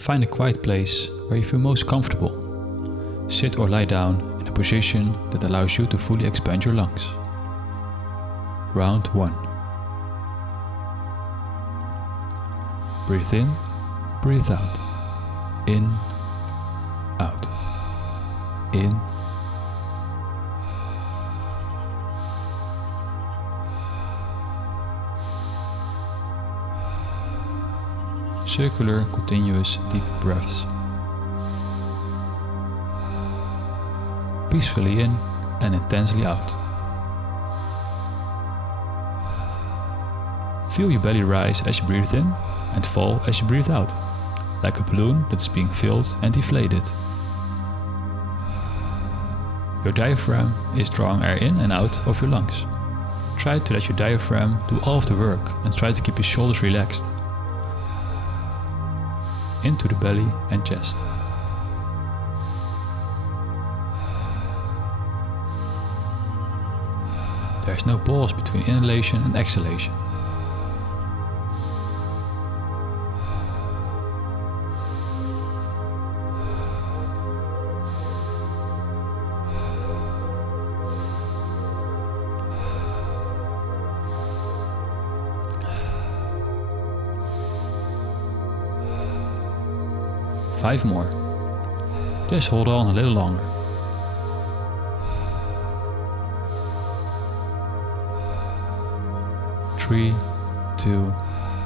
Find a quiet place where you feel most comfortable. Sit or lie down in a position that allows you to fully expand your lungs. Round 1. Breathe in, breathe out. In, out. In, circular, continuous, deep breaths. Peacefully in and intensely out. Feel your belly rise as you breathe in and fall as you breathe out, like a balloon that is being filled and deflated. Your diaphragm is drawing air in and out of your lungs. Try to let your diaphragm do all of the work and try to keep your shoulders relaxed. Into the belly and chest. There is no pause between inhalation and exhalation. Five more. Just hold on a little longer. Three, 2,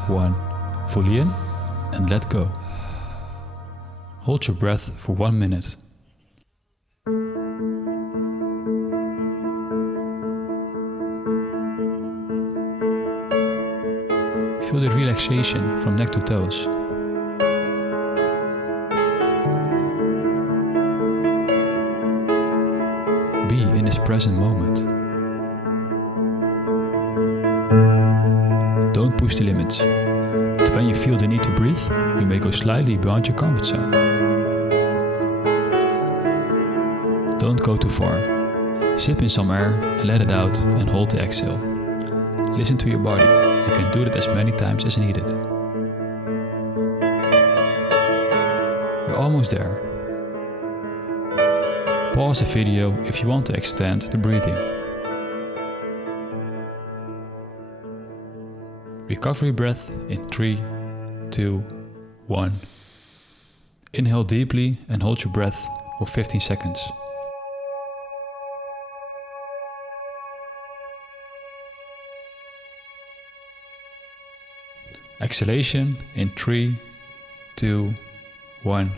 1. Fully in and let go. Hold your breath for 1 minute. Feel the relaxation from neck to toes. Be in this present moment. Don't push the limits, but when you feel the need to breathe, you may go slightly beyond your comfort zone. Don't go too far. Sip in some air and let it out and hold the exhale. Listen to your body. You can do that as many times as needed. You're almost there. Pause the video if you want to extend the breathing. Recovery breath in 3, 2, 1. Inhale deeply and hold your breath for 15 seconds. Exhalation in 3, 2, 1.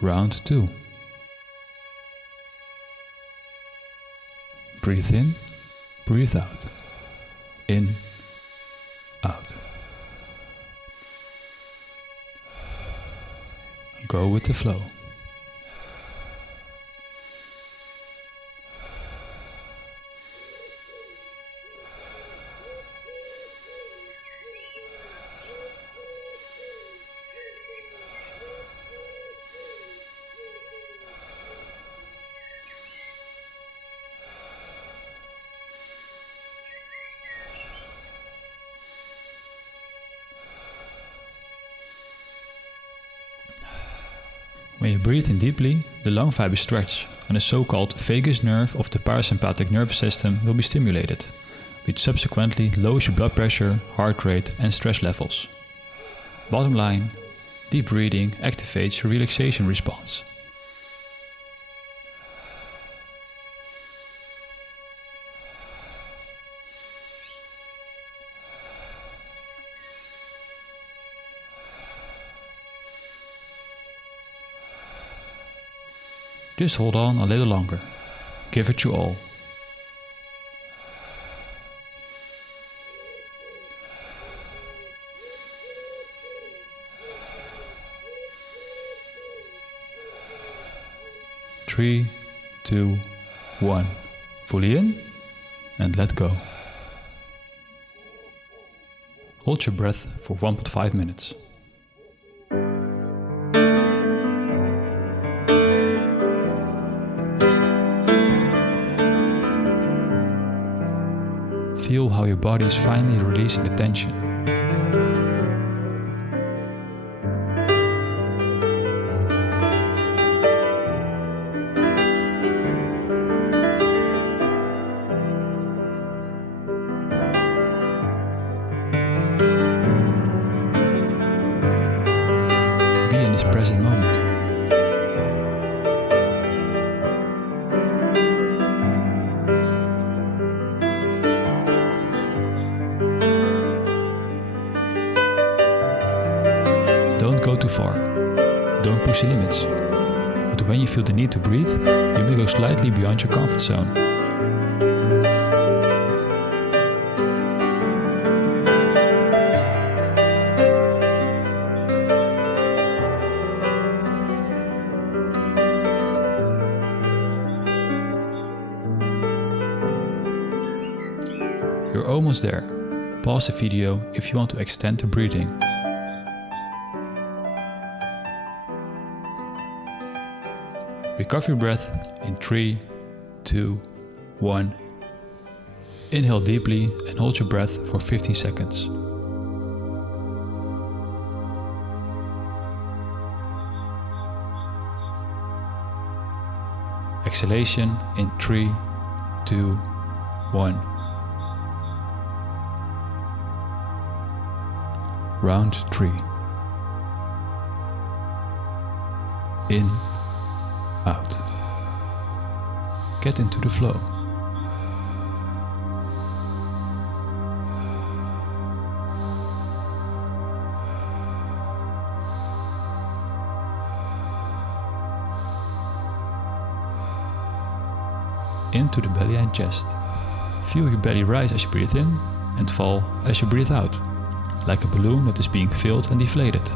Round 2. Breathe in, breathe out. In, out. Go with the flow. When you breathe in deeply, the lung fibers stretch and the so-called vagus nerve of the parasympathetic nervous system will be stimulated, which subsequently lowers your blood pressure, heart rate and stress levels. Bottom line, deep breathing activates your relaxation response. Just hold on a little longer. Give it your all. Three, 2, 1. Fully in and let go. Hold your breath for 1.5 minutes. Feel how your body is finally releasing the tension. the present moment. Don't go too far. Don't push the limits. But when you feel the need to breathe, you may go slightly beyond your comfort zone. You're almost there. Pause the video if you want to extend the breathing. Recover your breath in 3, 2, 1. Inhale deeply and hold your breath for 15 seconds. Exhalation in 3, 2, 1. Round 3. In, out. Get into the flow. Into the belly and chest. Feel your belly rise as you breathe in and fall as you breathe out, like a balloon that is being filled and deflated.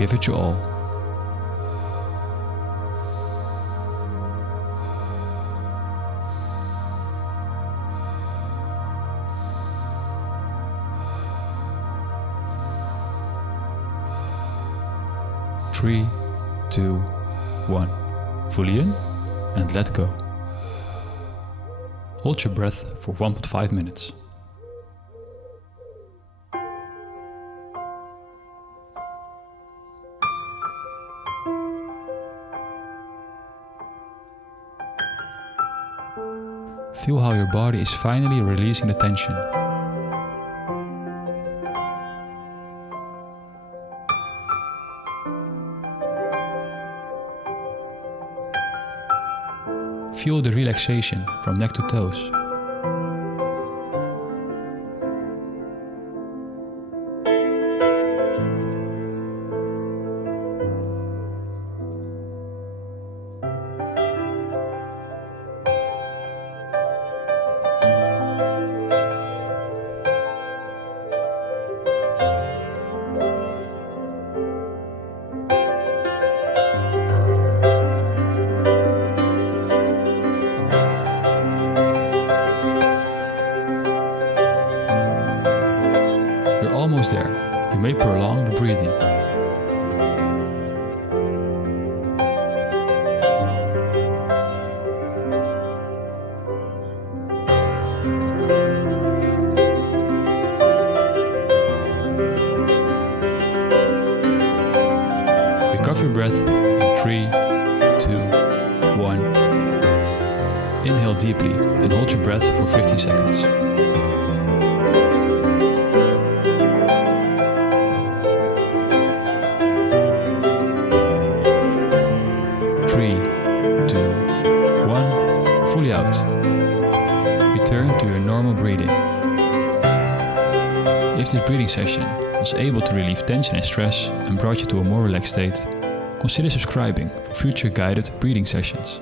Give it your all. Three, 2, 1. Fully in and let go. Hold your breath for 1.5 minutes. Feel how your body is finally releasing the tension. Feel the relaxation from neck to toes. Almost there. You may prolong the breathing. Recover your breath in 3, 2, 1. Inhale deeply and hold your breath for 15 seconds. Fully out. Return to your normal breathing. If this breathing session was able to relieve tension and stress and brought you to a more relaxed state, consider subscribing for future guided breathing sessions.